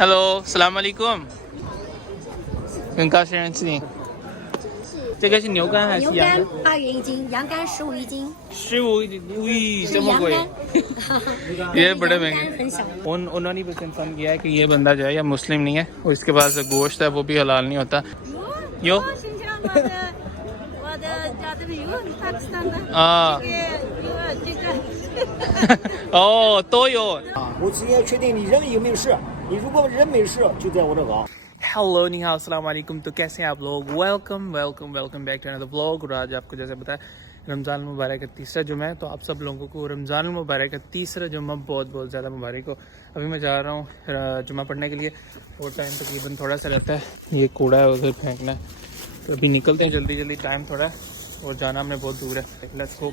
Hello, Assalamu alaikum。很高兴认识你。这个是牛肝还是牛羊肝8元一斤，羊肝15一斤。15ui是 这么贵 羊ये बड़े 羊肝 महंगे 很小。 उन्होंने भी कंफर्म किया है कि ये बंदा जो है या मुस्लिम नहीं है और इसके पास जो गोश्त है वो भी हलाल नहीं होता यो 新疆我的家这边有巴基斯坦的 啊这个 哦都有我今天确定你人有没有事，你如果人没事，就在我这搞。 हेलो नी हाउ अस्सलाम वालेकुम। तो कैसे हैं आप लोग। Welcome back to another vlog. और आज आपको जैसे पता है रमज़ान मुबारक का तीसरा जुम्मा है, तो आप सब लोगों को रमज़ान मुबारक का तीसरा जुम्मा बहुत ज़्यादा मुबारक हो। अभी मैं जा रहा हूँ जुम्मा पढ़ने के लिए और टाइम तकरीबन थोड़ा सा रहता है, ये कूड़ा है उधर फेंकना है, तो अभी निकलते हैं जल्दी टाइम थोड़ा है और जाना हमें बहुत दूर है। Let's go.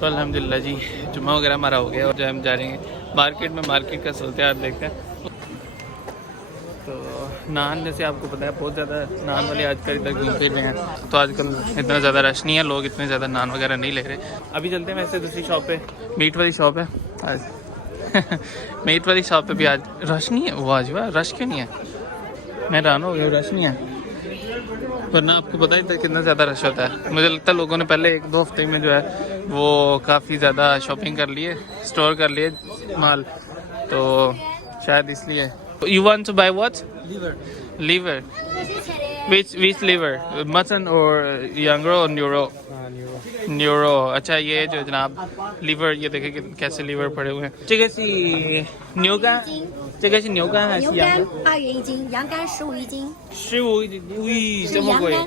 तो अल्हम्दुलिल्लाह जी जुम्मा वगैरह हमारा हो गया और जो हम जा रहे हैं मार्केट का सूरत देखते हैं। तो नान जैसे आपको पता है बहुत ज़्यादा नान वाले आजकल इधर घूम फिर रहे हैं, तो आजकल इतना ज़्यादा रश नहीं है, लोग इतने ज़्यादा नान वगैरह नहीं ले रहे। अभी चलते हैं वैसे दूसरी शॉप पे, मीट वाली शॉप है आज मीट वाली शॉप पे भी आज रश नहीं है। वो आज वाह रश क्यों नहीं है, मैं हैरान हो गया रश नहीं है, वरना आपको पता है इधर कितना ज़्यादा रश होता है। मुझे लगता है लोगों ने पहले 1-2 हफ्ते में जो है वो काफ़ी ज़्यादा शॉपिंग कर लिए, स्टोर कर लिए माल, तो शायद इसलिए। You want to buy what? Liver. Which liver? Mutton or Yangro or Neuro? Neuro. अच्छा ये जो जनाब liver ये देखे कि कैसे liver पड़े हुए हैं। 这个是牛肝，这个是牛肝还是牛羊肝8元一斤，羊肝15一斤。 15ui 是 这么 羊 贵 肝。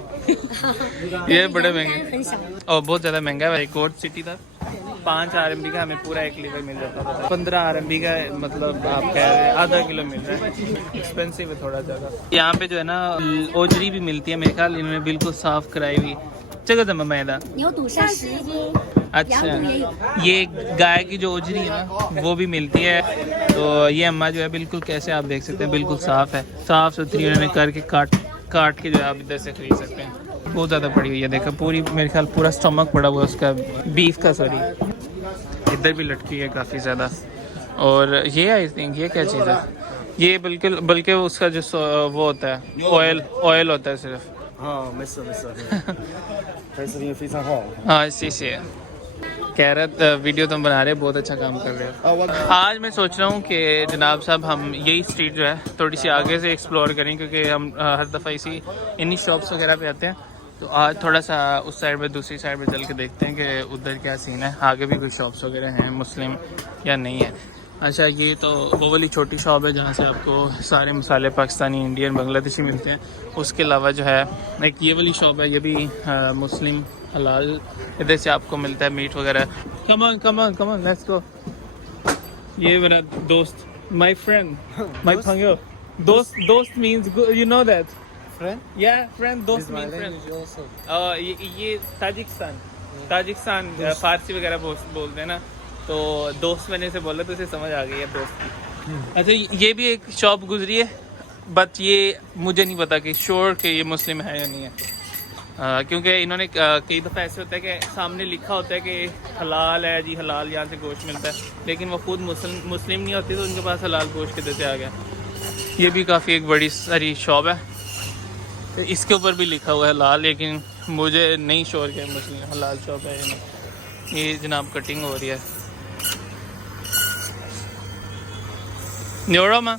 ये बड़े 羊 महंगे 肝很小。 और बहुत ज़्यादा महंगा है। एक और सिटी था 5 RMB का हमें पूरा 1 लीवर मिल जाता था, 15 RMB का मतलब आप कह रहे हैं आधा किलो मिल रहा है, एक्सपेंसिव है थोड़ा ज़्यादा। यहाँ पे जो है ना ओजरी भी मिलती है मेरे ख्याल, इन्होंने बिल्कुल साफ कराई हुई। जगह जमा मैदा 牛肚是10一斤， अच्छा 羊肚也有。 ये गाय की जो ओजरी है ना वो भी मिलती है, तो ये अम्मा जो है बिल्कुल कैसे आप देख सकते हैं बिल्कुल साफ है, साफ सुथरी उन्होंने करके काट के जो है आप इधर से खरीद सकते हैं। बहुत ज़्यादा पड़ी हुई है, देखो पूरी मेरे ख्याल पूरा स्टमक पड़ा हुआ है उसका बीफ का, सॉरी इधर भी लटकी है काफ़ी ज़्यादा। और ये आई थिंक ये क्या चीज़ है, ये बल्कि उसका जो वो होता है ऑयल होता है सिर्फ। 啊，没事没事，拍视频非常好。 हाँ इसी से कह रहा वीडियो तुम बना रहे बहुत अच्छा काम कर रहे हो। आज मैं सोच रहा हूँ कि जनाब साहब हम यही स्ट्रीट जो है थोड़ी सी आगे से एक्सप्लोर करें, क्योंकि हम हर दफ़ा इसी इन्हीं शॉप्स वगैरह पे आते हैं, तो आज थोड़ा सा उस साइड पे दूसरी साइड पे चल के देखते हैं कि उधर क्या सीन है, आगे भी कोई शॉप्स वगैरह हैं मुस्लिम या नहीं है। अच्छा ये तो वो वाली छोटी शॉप है जहाँ से आपको सारे मसाले पाकिस्तानी, इंडियन, बांग्लादेशी मिलते हैं। उसके अलावा जो है एक ये वाली शॉप है, ये भी मुस्लिम हलाल, इधर से आपको मिलता है मीट वगैरह। Come on let's go. ये मेरा दोस्त, माय फ्रेंड, माय पंगो, दोस्त means you know that Friend? या फ्रेंड, दोस्त मींस फ्रेंड। ये ताजिकिस्तान फारसी वगैरह बोलते हैं ना, तो दोस्त मैंने से बोला तो इसे समझ आ गई है दोस्त की। अच्छा ये भी एक शॉप गुजरी है, बट ये मुझे नहीं पता कि श्योर कि ये मुस्लिम है या नहीं है, क्योंकि इन्होंने कई दफ़ा ऐसे होता है कि सामने लिखा होता है कि हलाल है जी, हलाल यहाँ से गोश्त मिलता है, लेकिन वो खुद मुस्लिम नहीं होती, तो उनके पास हलाल गोश्त किधर से आ गया। ये भी काफ़ी एक बड़ी सारी शॉप है, तो इसके ऊपर भी लिखा हुआ है हलाल, लेकिन मुझे नहीं श्योर कि मुस्लिम हलाल शॉप है या नहीं। ये जनाब कटिंग हो रही है न्यूरो में,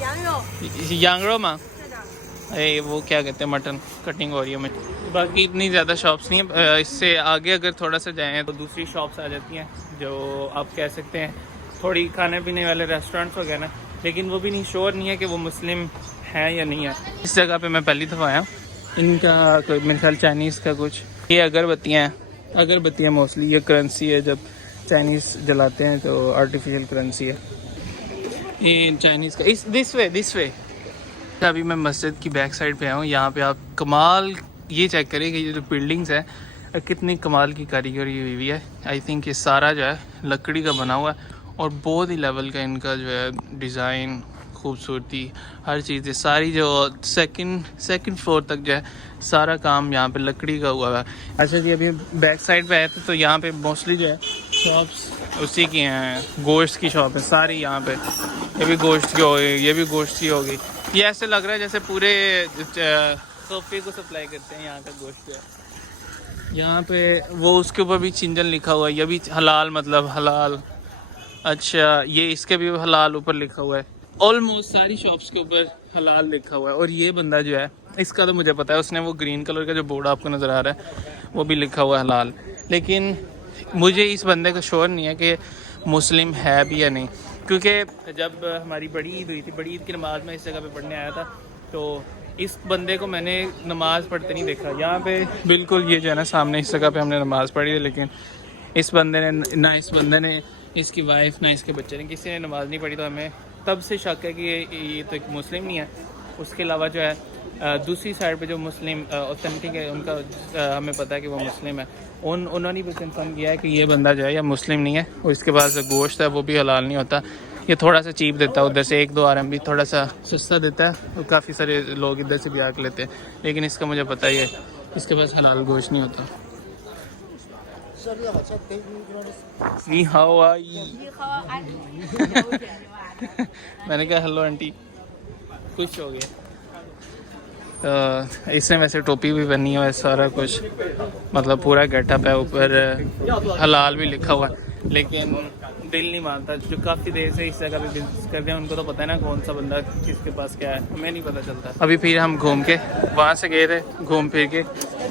羊肉 यांगरो में, अरे वो क्या कहते हैं मटन कटिंग हो रही है। बाकी इतनी ज़्यादा शॉप्स नहीं है, इससे आगे अगर थोड़ा सा जाएँ तो दूसरी शॉप्स आ जाती हैं जो आप कह सकते हैं थोड़ी खाने पीने वाले रेस्टोरेंट्स वगैरह ना, लेकिन वो भी नहीं श्योर नहीं है कि वो मुस्लिम है या नहीं है। इस जगह पे मैं पहली दफ़ा आया हूँ, इनका कोई मेरे ख्याल चाइनीज़ का कुछ, ये अगरबत्तियाँ मोस्टली ये करेंसी है, जब चाइनीज़ जलाते हैं तो आर्टिफिशियल करेंसी है ये चाइनीज़ का। इस दिस वे अभी मैं मस्जिद की बैक साइड पे आया हूँ, यहाँ पे आप कमाल ये चेक करें कि ये जो बिल्डिंग्स है और कितनी कमाल की कारीगरी हुई हुई है। आई थिंक ये सारा जो है लकड़ी का बना हुआ है और बहुत ही लेवल का इनका जो है डिज़ाइन, खूबसूरती, हर चीज़ है सारी। जो सेकंड फ्लोर तक जो है सारा काम यहाँ पे लकड़ी का हुआ है। अच्छा जी, अभी बैक साइड पे आए थे तो यहाँ पे मोस्टली जो है शॉप्स उसी की हैं, गोश्त की शॉप है सारी यहाँ पे। ये भी गोश्त की हो गई, ये भी गोश्त की होगी। ये ऐसे लग रहा है जैसे पूरे सोफे को सप्लाई करते हैं यहाँ का गोश्त जो है। यहाँ पे वो उसके ऊपर भी चिंजन लिखा हुआ है, ये भी हलाल, मतलब हलाल। अच्छा, ये इसके भी हलाल ऊपर लिखा हुआ है। ऑलमोस्ट सारी शॉप्स के ऊपर हलाल लिखा हुआ है। और ये बंदा जो है, इसका तो मुझे पता है, उसने वो ग्रीन कलर का जो बोर्ड आपको नज़र आ रहा है वो भी लिखा हुआ है हलाल। लेकिन मुझे इस बंदे का श्योर नहीं है कि मुस्लिम है भी या नहीं, क्योंकि जब हमारी बड़ी ईद हुई थी, बड़ी ईद की नमाज़ में इस जगह पे पढ़ने आया था, तो इस बंदे को मैंने नमाज़ पढ़ते नहीं देखा। यहाँ पे बिल्कुल ये जो है ना सामने इस जगह पे हमने नमाज़ पढ़ी थी, लेकिन इस बंदे ने इसकी वाइफ ना इसके बच्चे ने, किसी ने नमाज़ नहीं पढ़ी। तो हमें तब से शक है कि ये तो एक मुस्लिम नहीं है। उसके अलावा जो है दूसरी साइड पे जो मुस्लिम ऑथेंटिक है उनका हमें पता है कि वो मुस्लिम है। उन्होंने भी कंफर्म किया है कि ये बंदा जो है या मुस्लिम नहीं है। और इसके पास जो गोश्त है वो भी हलाल नहीं होता, ये थोड़ा सा चीप देता है, उधर से 1-2 RMB थोड़ा सा सस्ता देता है। और काफ़ी सारे लोग इधर से भी आके लेते हैं, लेकिन इसका मुझे पता ही है इसके पास हलाल गोश्त नहीं होता। नी हाओ आई मैंने कहा हेलो आंटी, खुश हो गया। तो इसने वैसे टोपी भी पहनी है, सारा कुछ मतलब पूरा गेटअप है, ऊपर हलाल भी लिखा हुआ है, लेकिन दिल नहीं मानता। जो काफ़ी देर से इस जगह पे बिजनेस करते हैं उनको तो पता है ना कौन सा बंदा किसके पास क्या है, हमें नहीं पता चलता। अभी फिर हम घूम के वहाँ से गए थे, घूम फिर के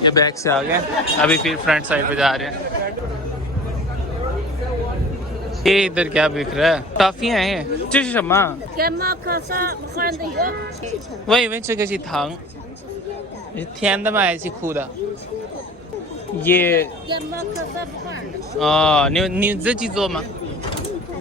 ये बैक से आ गए, अभी फिर फ्रंट साइड पे जा रहे हैं। ये इधर क्या बिक रहा है? टॉफियाँ हैं, 这是什么？ 我以为这个是糖，是甜的吗还是苦的？ये你自己做吗？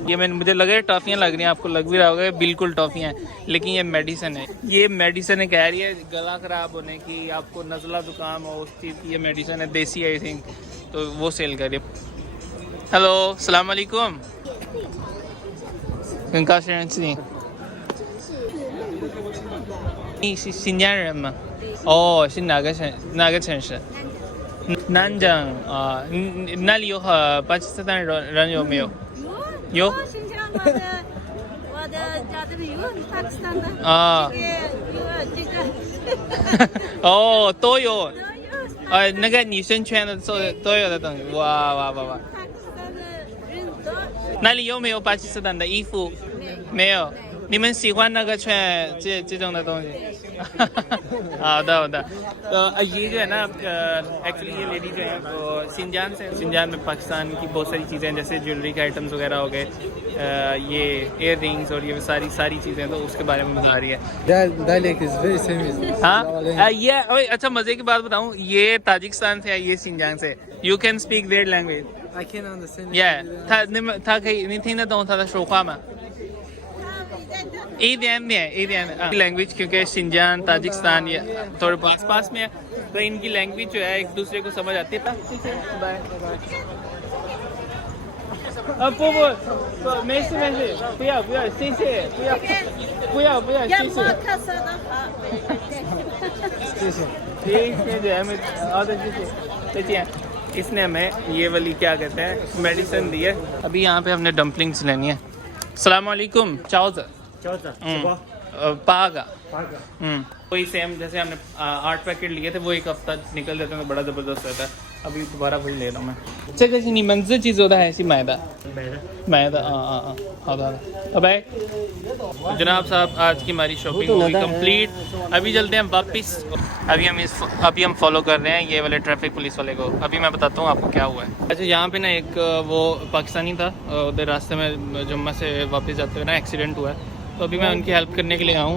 ये मुझे लग रहा है टॉफियाँ लग रही हैं, आपको लग भी रहा होगा बिल्कुल टॉफियाँ हैं, लेकिन ये मेडिसिन है। ये मेडिसिन है, कह रही है गला ख़राब होने की, आपको नज़ला जुकाम हो उस चीज़ की ये मेडिसिन है, देसी आई थिंक, तो वो सेल कर रही है। हेलो, अस्सलाम वालेकुम। 很高兴认识你。你是新疆人吗？哦，是哪个城市？南疆啊，那里有巴基斯坦人有没有？有。我的家这边有巴基斯坦的。啊。这个。哦，都有。那个女生圈的都有的东西，哇！那里有没有巴基斯坦的衣服？没有。你们喜欢那个圈这种的东西？好的。तो ये जो है ना एक्चुअली ये लेडी जो है वो सिंजान में पाकिस्तान की बहुत सारी चीज़ें जैसे ज्वेलरी के आइटम्स वगैरह हो गए, ये इयर रिंग्स और ये सारी चीज़ें, तो उसके बारे में बता रही है। हाँ, ये अच्छा मज़े की बात बताऊँ, ये ताजिकिस्तान से है, ये सिंजान से। You can speak their language. I can understand. Yeah， 他可以，你听得懂他的说话吗？一点点 language, क्योंकि सिंजान ताजिकिस्तान ये थोड़े पास में है, तो इनकी लैंग्वेज जो है एक दूसरे को समझ आती है। बाय अब वो没事不要谢谢不要谢谢谢谢इसने हमें ये वाली क्या कहते हैं मेडिसिन दी है। अभी यहाँ पे हमने डम्पलिंग्स लेनी है। अस्सलाम वालेकुम। चाओ पागा वही सेम जैसे हमने 8 पैकेट लिए थे, वो एक हफ्ता निकल जाते हैं तो बड़ा ज़बरदस्त रहता है। अभी दोबारा वही ले रहा हूँ मैं। 这个是你们自己做的还是买的？买的好的拜जनाब साहब, आज की हमारी शॉपिंग होगी कंप्लीट। अभी चलते हैं वापस। अभी हम फॉलो कर रहे हैं ये वाले ट्रैफिक पुलिस वाले को। अभी मैं बताता हूँ आपको क्या हुआ है। अच्छा, यहाँ पे ना एक वो पाकिस्तानी था, उधर रास्ते में जम्मू से वापस जाते हुए ना एक्सीडेंट हुआ है, तो अभी मैं उनकी हेल्प करने के लिए आऊँ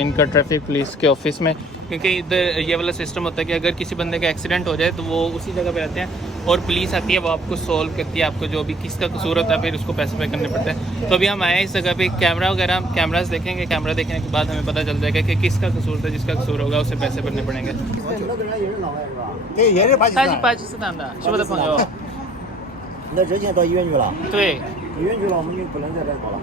इनका ट्रैफिक पुलिस के ऑफिस में, क्योंकि इधर ये वाला सिस्टम होता है कि अगर किसी बंदे का एक्सीडेंट हो जाए तो वो उसी जगह पे रहते हैं और पुलिस आती है, वो आपको सॉल्व करती है, आपको जो भी किसका कसूर होता है फिर उसको पैसे पे करने पड़ते हैं। तो अभी हम आए इस जगह पे कैमरास देखेंगे, कैमरा देखने के बाद हमें पता चल जाएगा कि किसका कसूर था, जिसका कसूर होगा उसे पैसे भरने पड़ेंगे। 对，也是巴基斯他是坦。巴基斯坦的，是我的朋友。那人现在到医院去了，对，医院去了，我们就不能在这搞了。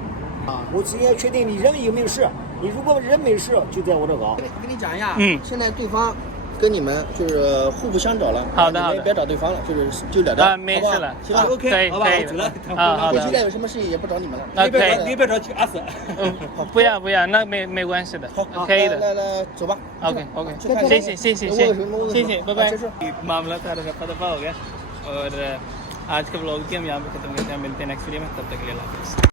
啊，我只要确定你人有没有事，你如果人没事，就在我这搞。我跟你讲一下，现在对方跟你们就是互不相找了，好的你们也别找对方了，就了断。没事了，行吧可以好吧，可以我走了。好的我现在有什么事情也不找你们了。可以，你别找去阿死。不要，那没关系的，可以的。来，走吧。OK，去看谢谢，拜拜। 结束 मामला सारा रफा दफा हो गया और आज का ब्लॉग भी हम यहाँ पे खत्म करते हैं, मिलते हैं नेक्स्ट वीडियो में, तब तक के लिए अल्लाह हाफिज़।